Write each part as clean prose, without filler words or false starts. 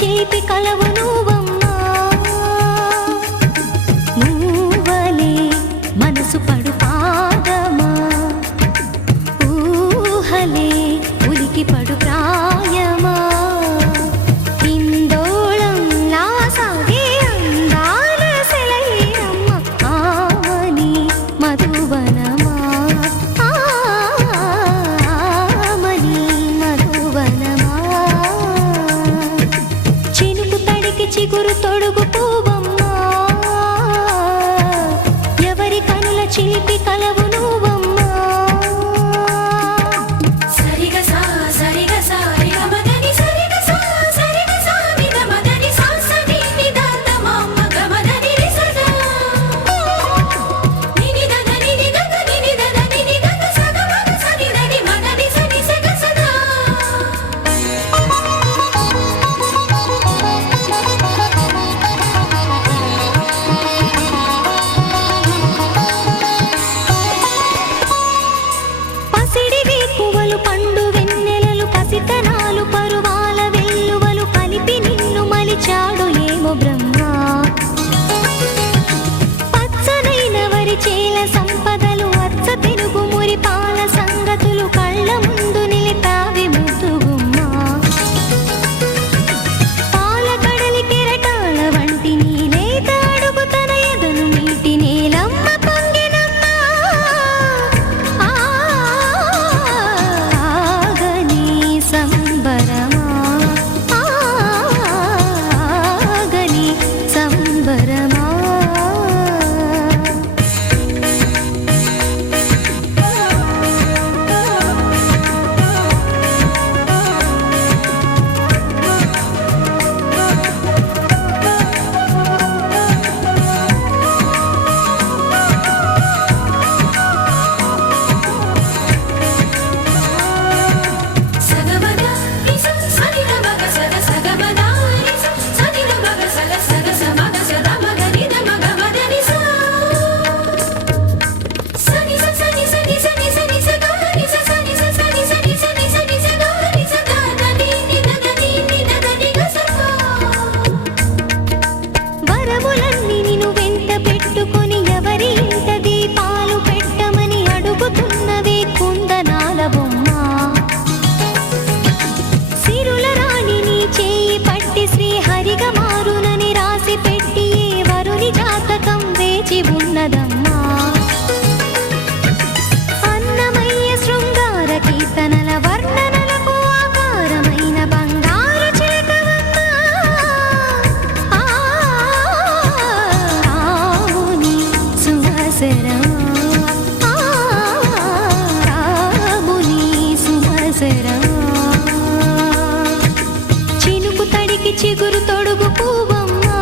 చిలిపి కలవు నువ్వమ్మా నువ్వలే మనసు పడు పాదమా ఊహలే ఉలికి పడు ప్రాయమా ఇందోళంలా సాగే అందాల సెలయేరమ్మ ఆమని మధువనమా ఆమని మధువనమా చినుకు తడికి చిగురు తొడుగు పువ్వమ్మా ఎవరి కనుల చిలిపి కలవు నువ్వమ్మా చినుకు తడికి చిగురు తొడుగు పువ్వమ్మా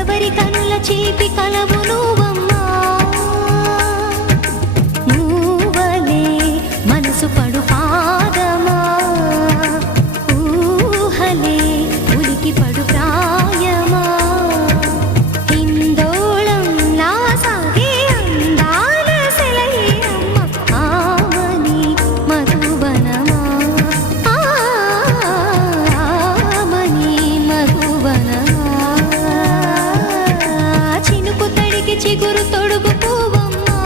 ఎవరి కనుల చిలిపి కలవు నువ్వమ్మా నువ్వలే మనసు పడు పాదమా ఊహలే ఉలికి పడు ప్రాయమా ఇందోళంలా సాగే అందాల సెలయేరమ్మ ఆమని మధువనమా ఆమని మధువనమా చినుకు తడికి చిగురు తొడుగు పువ్వమ్మా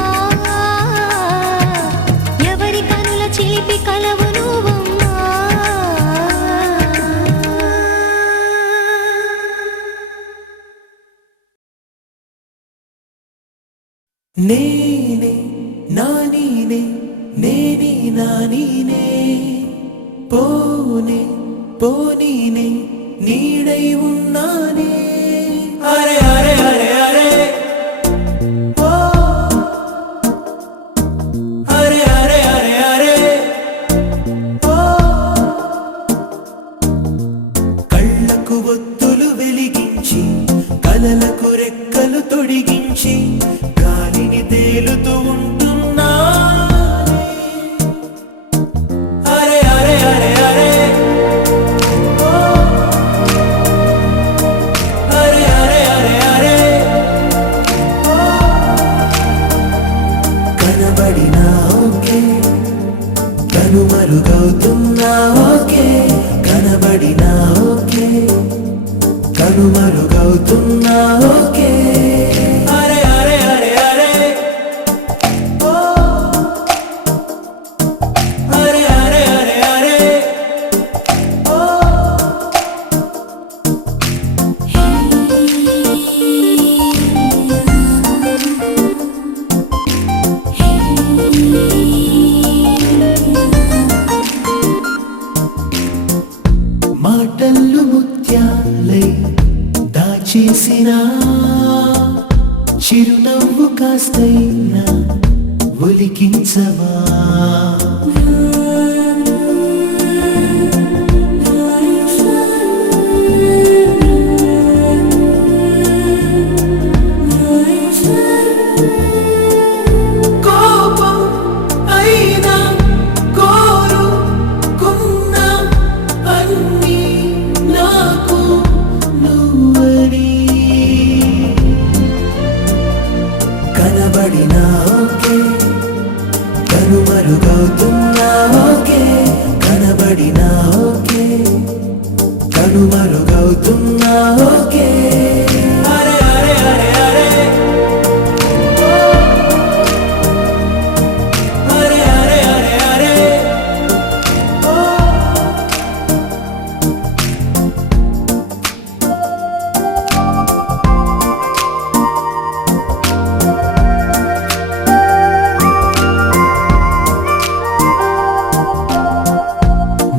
ఎవరి కనుల చిలిపి కలవు నువ్వమ్మా నేనే నానీనే నేనే నానీనే పోనే పోనీనే నీడై ఉన్నానే అరే అరే అరే అరే ఓ అరే అరే అరే అరే ఓ కళ్ళకు ఒత్తులు వెలిగించి కలలకు రెక్కలు తొడిగించి గాలిని తేలుతూ ఉంటున్నా అరే అరే అరే అరే ఓ కనుమరుగవుతున్నా ఓకే అరే అరే అరే అరే ఓ అరే అరే అరే అరే ఓ మాటలు ముత్యాలై దాచేసిన చిరునవ్వు కాస్తైనా ఒలికించవా కోపం అయినా కోరుకున్నా అన్నీ నాకు నువ్వని కనబడినా ఓకే కనుమరుగవుతున్నా ఓకే కనబడినా ఓకే కనుమరుగవుతున్నా ఓకే అరే అరే అరే అరే అరే అరే అరే అరే ఓ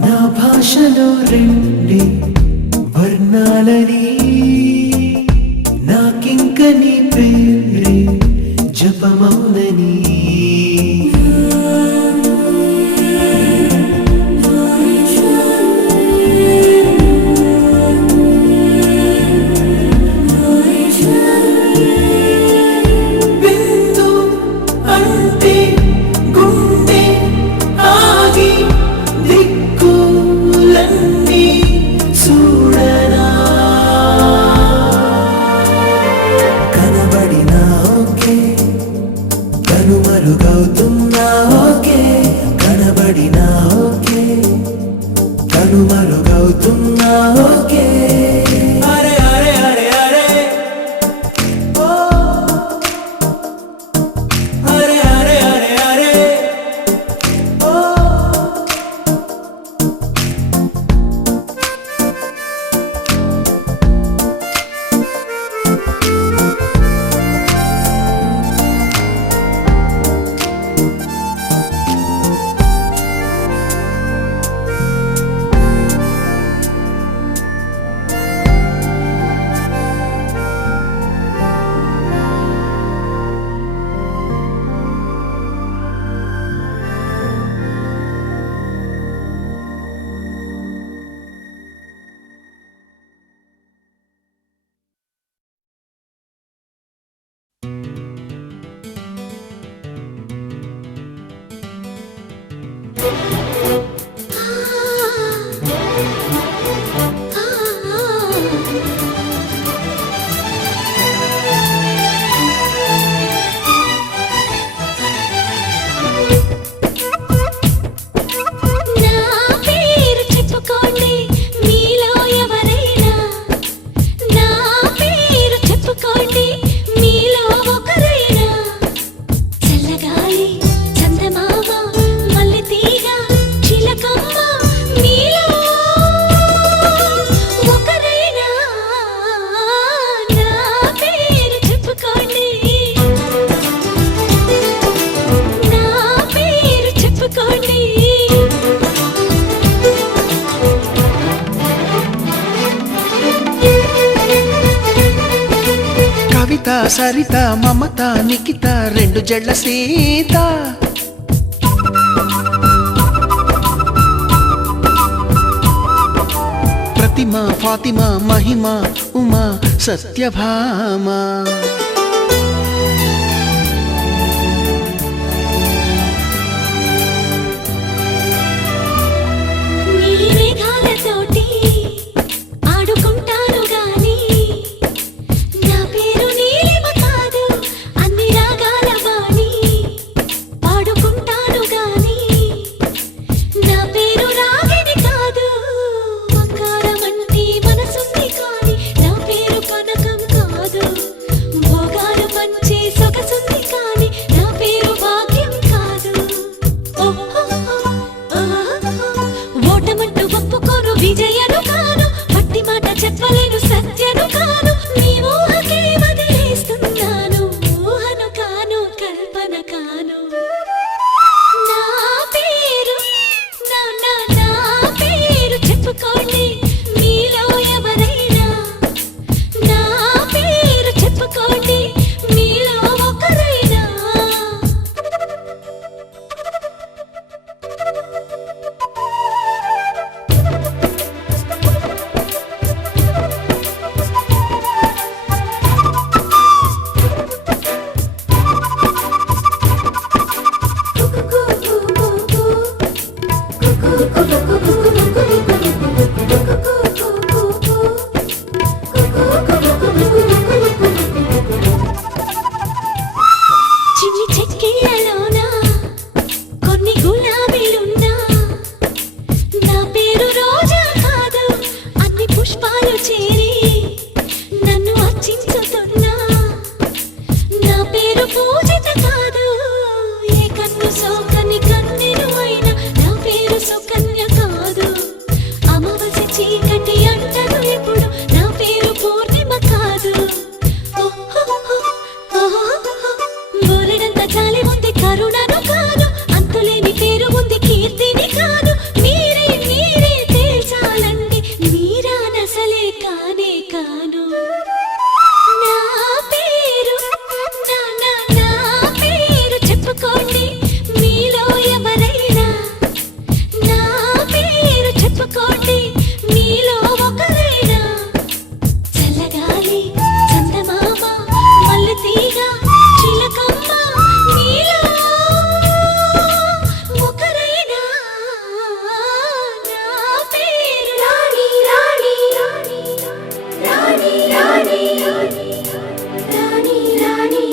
నా భాషలో రెండే వర్ణాలని నాకింక నీ పేరే జపమౌనని బిందు అంటే గుండె ఆగి దిక్కులన్నీ చూడనా కనబడినా ఓకే కనుమరుగవుతున్నా ఓకే కనబడినా ఓకే కనుమరుగవుతున్నా ఓకే అరే అరే అరే అరే ఓ అరే అరే అరే అరే ఓ నా పేరు చెప్పుకోండి మీలో ఎవరైనా నా పేరు చెప్పుకోండి మీలో ఒకరైనా చల్లగాలి చందమామ మల్లె తీగ చిలకమ్మ మీలో ఒకరైనా నా పేరు చెప్పుకోండి నా పేరు చెప్పుకోండి కవిత సరిత మమత నిఖిత రెండు జడ్ల సీత ప్రతిమ ఫాతిమ మహిమ ఉమా సత్యభామ నీలి మేఘాలతోటి ఆడుకుంటాను గాని నా పేరు నీలిమ కాదు అన్ని రాగాల వాణి పాడుకుంటాను గాని నా పేరు రాగిణి కాదు బంగారమంటి మనసుంది కాని నా నా పేరు రోజా కాదు అన్ని పుష్పాలు చేరి నన్ను అర్చించుతున్నా నా పేరు పూజిత కాదు ఏ కన్ను సోకని కన్నెను అయినా నా పేరు సుకన్య కాదు అమావాస్య చీకటి అంటను ఎప్పుడు నా పేరు పూర్ణిమ కాదు బోలెడంత జాలి ఉంది కరుణను కాదు అంతులేని పేరు ఉంది కీర్తిని కాదు మీరే మీరే తేల్చాలండి మీరానసలే కానే కాను నా పేరు నా పేరు చెప్పుకోండి మీలో ఎవరైనా నా పేరు చెప్పుకోండి మీలో ఒకరైనా చల్లగాలి చందమామ మల్లెతీగ చిలకమ్మ మీలో ఒకరైనా నా పేరు రాణి రాణి రాణి రాణి రాణి రాణి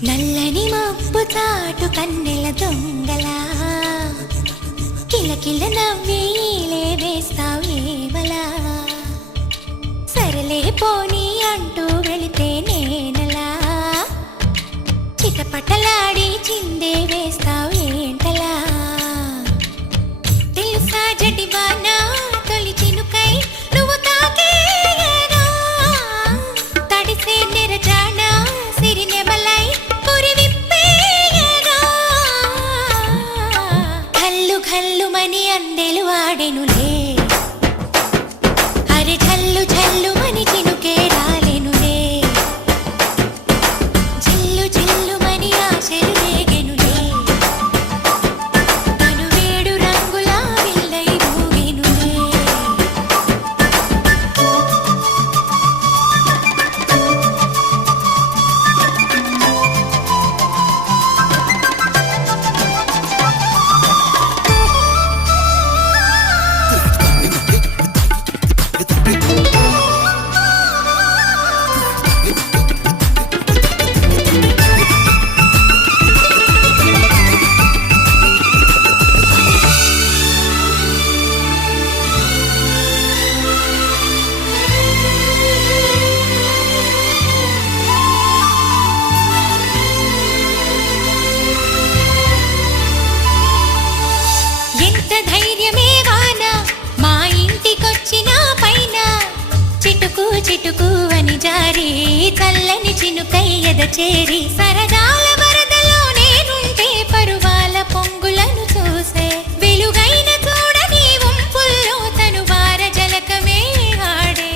నల్లని మబ్బు చాటు కన్నెల దొంగలా కిలకిల నవ్వేలే వేస్తావు ఏవలా సరలే పోనీ అంటూ వెళితే నేనలా చిటపటలాడి చిందే వేస్తావు ఏంటలా తెలుసా జడివానా తొలి చినుకై నువ్వు తాకేయగా తడిసే నిరజానా సిరినెమలై పురి విప్పేయగా ఘల్లు ఘల్లుమని అందెలు ఆడెనులే అరే ఝల్లు ఝల్లుమని చినుకే రాలెనులే జిల్లు జిల్లుమని ఆశలు రేగెనులే తను వేడు రంగుల విల్లై ఊగెనులే ఎంత ధైర్యమే వానా మా ఇంటికొచ్చిన పైన చిటుకు చిటుకు అని జారి చల్లని చినుకై ఎద చేరి సరదాల వరదలో నేనుంటే పరువాల పొంగులను చూసే వెలుగైన చూడని వంపుల్లో తను వార జలకమే ఆడే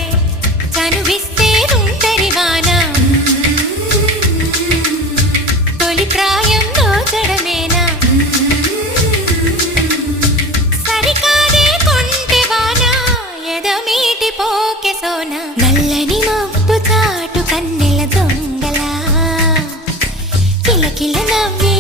చనువిస్తే తుంటరి వాన తొలి ప్రాయం దోచడమేనా సరికాదే కొంటె వాన ఎదమీటి పోకె సోన నల్లని మబ్బు చాటు కన్నెల దొంగలా కిలకిల నవ్వి